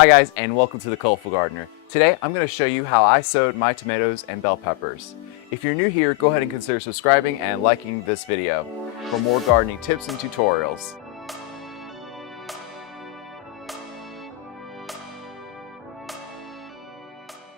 Hi guys, and welcome to The Colorful Gardener. Today I'm going to show you how I sowed my tomatoes and bell peppers. If you're new here, go ahead and consider subscribing and liking this video for more gardening tips and tutorials.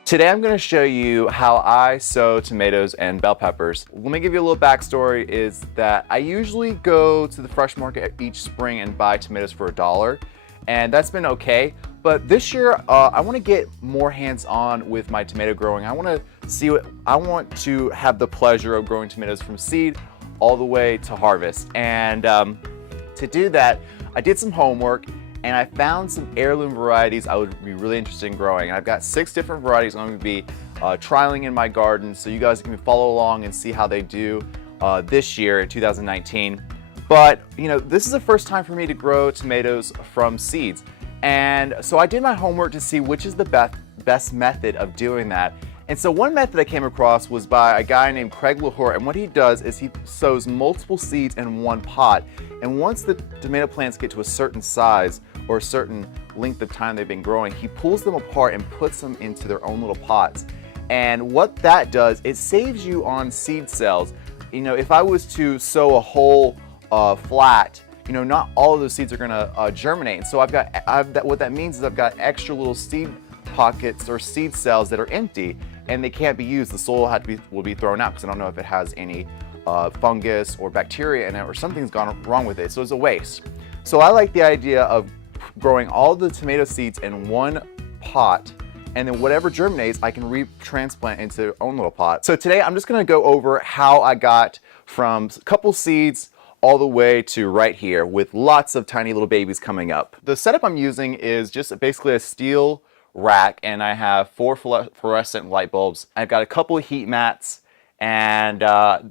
Today I'm going to show you how I sow tomatoes and bell peppers. Let me give you a little backstory is that I usually go to the fresh market each spring and buy tomatoes for $1, and that's been okay. But this year I want to get more hands-on with my tomato growing. I want to have the pleasure of growing tomatoes from seed all the way to harvest. And to do that, I did some homework and I found some heirloom varieties I would be really interested in growing. And I've got 6 different varieties I'm going to be trialing in my garden, so you guys can follow along and see how they do this year in 2019. But you know, this is the first time for me to grow tomatoes from seeds. And so I did my homework to see which is the best method of doing that. And so one method I came across was by a guy named Craig Lahore, and what he does is he sows multiple seeds in one pot. And once the tomato plants get to a certain size or a certain length of time they've been growing, he pulls them apart and puts them into their own little pots. And what that does, it saves you on seed cells. You know, if I was to sow a whole flat, you know, not all of those seeds are going to germinate. And so what that means is I've got extra little seed pockets or seed cells that are empty and they can't be used. The soil will be thrown out because I don't know if it has any fungus or bacteria in it or something's gone wrong with it. So it's a waste. So I like the idea of growing all the tomato seeds in one pot, and then whatever germinates, I can retransplant into their own little pot. So today I'm just going to go over how I got from a couple seeds all the way to right here with lots of tiny little babies coming up. The setup I'm using is just basically a steel rack, and I have 4 fluorescent light bulbs. I've got a couple of heat mats, and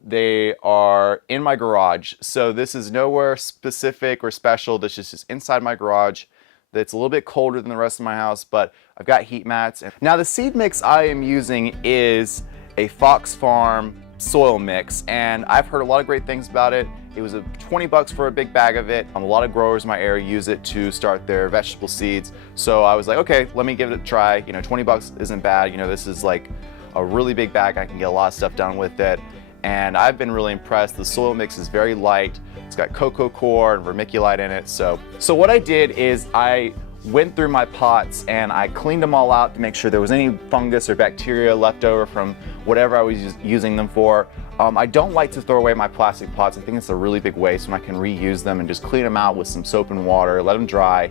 they are in my garage. So this is nowhere specific or special. This is just inside my garage. That's a little bit colder than the rest of my house, but I've got heat mats. Now the seed mix I am using is a Fox Farm soil mix, and I've heard a lot of great things about it. It was $20 for a big bag of it. A lot of growers in my area use it to start their vegetable seeds. So I was like, okay, let me give it a try. You know, $20 isn't bad. You know, this is like a really big bag. I can get a lot of stuff done with it. And I've been really impressed. The soil mix is very light. It's got cocoa coir and vermiculite in it. So what I did is I went through my pots and I cleaned them all out to make sure there was any fungus or bacteria left over from whatever I was using them for. I don't like to throw away my plastic pots. I think it's a really big waste when I can reuse them and just clean them out with some soap and water, let them dry.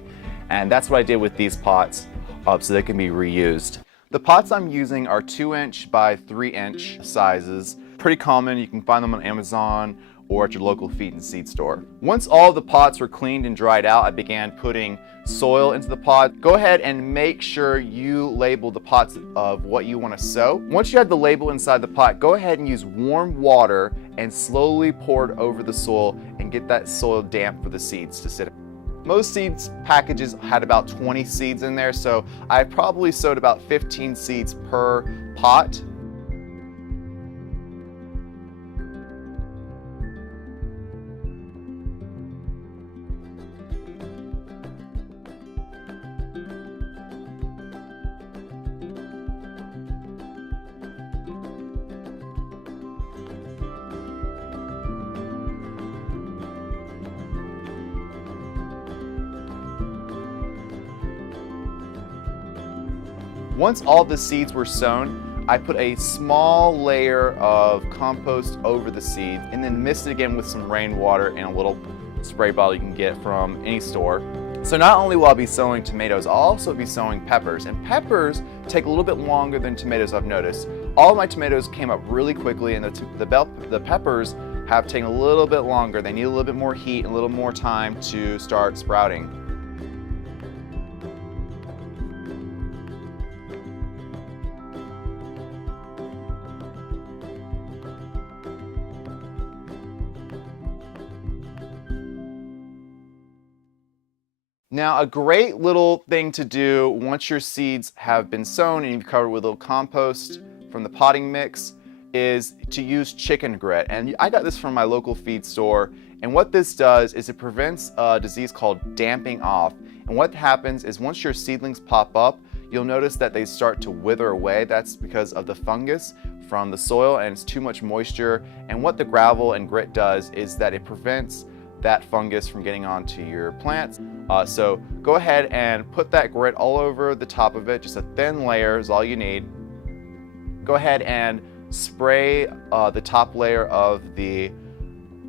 And that's what I did with these pots so they can be reused. The pots I'm using are 2-inch by 3-inch sizes. Pretty common. You can find them on Amazon or at your local feed and seed store. Once all the pots were cleaned and dried out, I began putting soil into the pot. Go ahead and make sure you label the pots of what you want to sow. Once you have the label inside the pot, go ahead and use warm water and slowly pour it over the soil and get that soil damp for the seeds to sit in. Most seeds packages had about 20 seeds in there, so I probably sowed about 15 seeds per pot. Once all the seeds were sown, I put a small layer of compost over the seeds and then mixed it again with some rainwater in a little spray bottle you can get from any store. So not only will I be sowing tomatoes, I'll also be sowing peppers. And peppers take a little bit longer than tomatoes, I've noticed. All of my tomatoes came up really quickly, and the peppers have taken a little bit longer. They need a little bit more heat and a little more time to start sprouting. Now, a great little thing to do once your seeds have been sown and you've covered with a little compost from the potting mix is to use chicken grit. And I got this from my local feed store. And what this does is it prevents a disease called damping off. And what happens is once your seedlings pop up, you'll notice that they start to wither away. That's because of the fungus from the soil and it's too much moisture. And what the gravel and grit does is that it prevents that fungus from getting onto your plants. So go ahead and put that grit all over the top of it. Just a thin layer is all you need. Go ahead and spray the top layer of the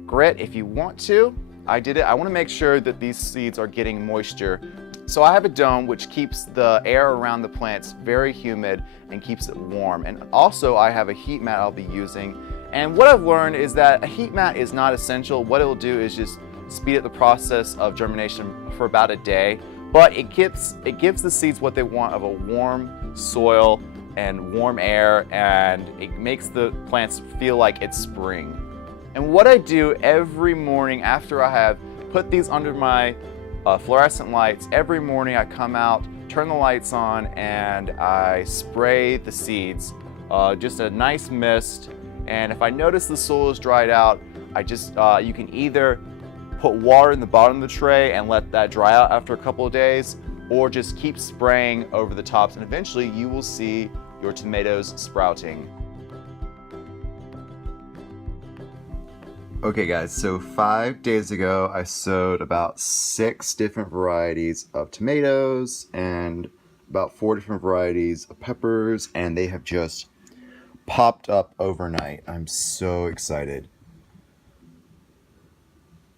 grit if you want to. I did it. I want to make sure that these seeds are getting moisture. So I have a dome which keeps the air around the plants very humid and keeps it warm. And also I have a heat mat I'll be using. And what I've learned is that a heat mat is not essential. What it'll do is just speed up the process of germination for about a day. But it gives the seeds what they want of a warm soil and warm air, and it makes the plants feel like it's spring. And what I do every morning after I have put these under my fluorescent lights, every morning I come out, turn the lights on, and I spray the seeds. Just a nice mist. And if I notice the soil is dried out, you can either put water in the bottom of the tray and let that dry out after a couple of days, or just keep spraying over the tops, and eventually you will see your tomatoes sprouting. Okay guys, so 5 days ago I sowed about 6 different varieties of tomatoes and about 4 different varieties of peppers, and they have just popped up overnight. I'm so excited.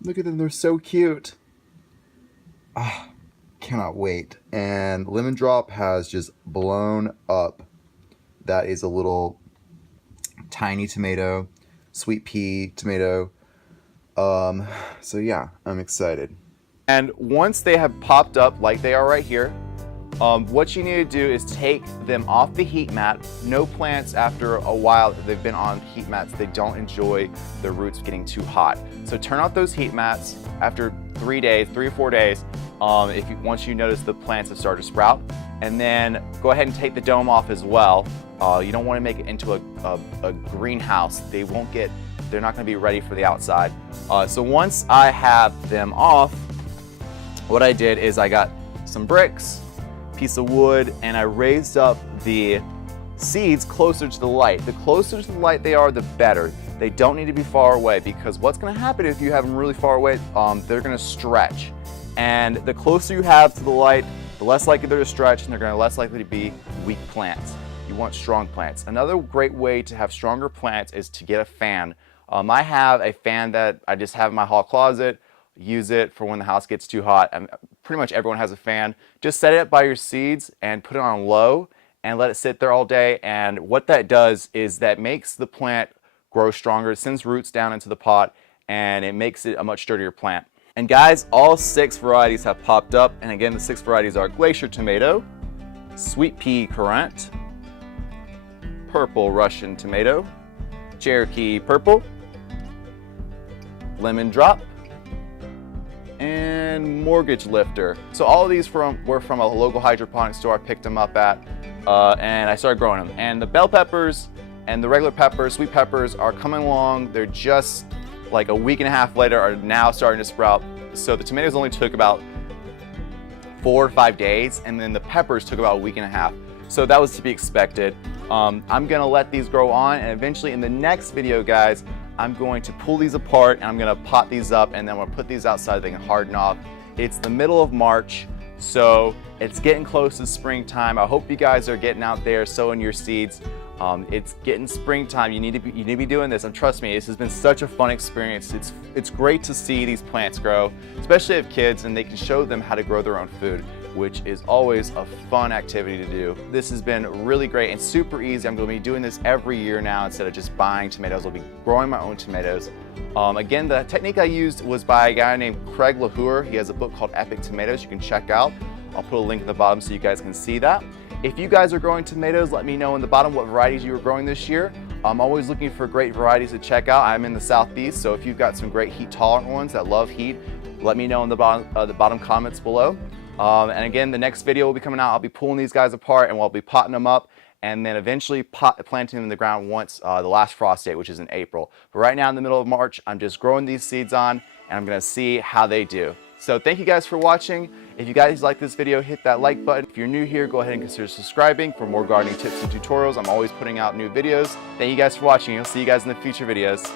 Look at them, they're so cute. Cannot wait. And Lemon Drop has just blown up. That is a little tiny tomato, sweet pea tomato. So yeah, I'm excited. And once they have popped up like they are right here, what you need to do is take them off the heat mat. No plants after a while that they've been on heat mats, they don't enjoy the roots getting too hot. So turn off those heat mats after 3 or 4 days, once you notice the plants have started to sprout. And then go ahead and take the dome off as well. You don't want to make it into a greenhouse. They're not going to be ready for the outside. So once I have them off, what I did is I got some bricks, piece of wood, and I raised up the seeds closer to the light. The closer to the light they are, the better. They don't need to be far away, because what's going to happen if you have them really far away, they're going to stretch. And the closer you have to the light, the less likely they're to stretch, and they're going to less likely to be weak plants. You want strong plants. Another great way to have stronger plants is to get a fan. I have a fan that I just have in my hall closet. Use it for when the house gets too hot. Pretty much everyone has a fan. Just set it up by your seeds and put it on low and let it sit there all day. And what that does is that makes the plant grow stronger. It sends roots down into the pot and it makes it a much sturdier plant. And guys, all 6 varieties have popped up. And again, the 6 varieties are GLACIER tomato, sweet pea currant, purple Russian tomato, Cherokee purple, lemon drop, and Mortage Lifter. So all of these were from a local hydroponic store. I picked them up at, and I started growing them. And the bell peppers and the regular peppers, sweet peppers, are coming along. They're just like a week and a half later are now starting to sprout. So the tomatoes only took about 4 or 5 days, and then the peppers took about a week and a half. So that was to be expected. I'm gonna let these grow on, and eventually in the next video, guys, I'm going to pull these apart and I'm gonna pot these up, and then I'm gonna put these outside so they can harden off. It's the middle of March, so it's getting close to springtime. I hope you guys are getting out there sowing your seeds. It's getting springtime. You need to be doing this, and trust me, this has been such a fun experience. It's great to see these plants grow, especially if kids, and they can show them how to grow their own food, which is always a fun activity to do. This has been really great and super easy. I'm going to be doing this every year now instead of just buying tomatoes. I'll be growing my own tomatoes. Again, the technique I used was by a guy named Craig LaHour. He has a book called Epic Tomatoes you can check out. I'll put a link at the bottom so you guys can see that. If you guys are growing tomatoes, let me know in the bottom what varieties you were growing this year. I'm always looking for great varieties to check out. I'm in the Southeast, so if you've got some great heat tolerant ones that love heat, let me know in the bottom comments below. And again, the next video will be coming out. I'll be pulling these guys apart and we'll be potting them up. and then eventually planting them in the ground once the last frost date, which is in April. But right now in the middle of March, I'm just growing these seeds on, and I'm gonna see how they do. So thank you guys for watching. If you guys like this video, hit that like button. If you're new here, go ahead and consider subscribing for more gardening tips and tutorials. I'm always putting out new videos. Thank you guys for watching. I'll see you guys in the future videos.